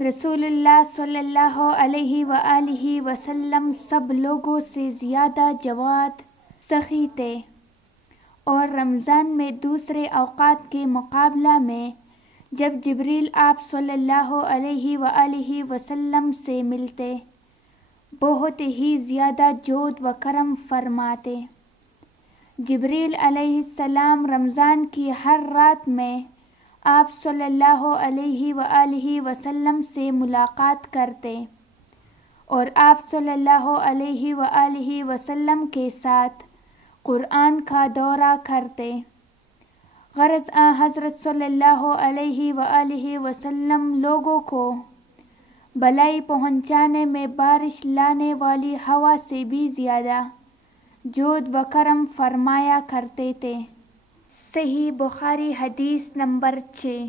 رسول اللہ صلی اللہ علیہ وآلہ وسلم سب لوگوں سے زیادہ جواد، سخی تھے، اور رمضان میں دوسرے اوقات کے مقابلہ میں جب جبریل آپ صلی اللہ علیہ وآلہ وسلم سے ملتے بہت ہی زیادہ جود و کرم فرماتے۔ جبریل علیہ السلام رمضان کی ہر رات میں آپ صلی اللہ علیہ وآلہ وسلم سے ملاقات کرتے اور آپ صلی اللہ علیہ وآلہ وسلم کے ساتھ قرآن کا دورہ کرتے۔ غرض حضرت صلی اللہ علیہ وآلہ وسلم لوگوں کو بھلائی پہنچانے میں بارش لانے والی ہوا سے بھی زیادہ جود و کرم فرمایا کرتے تھے۔ صحیح بخاری حدیث نمبر 6۔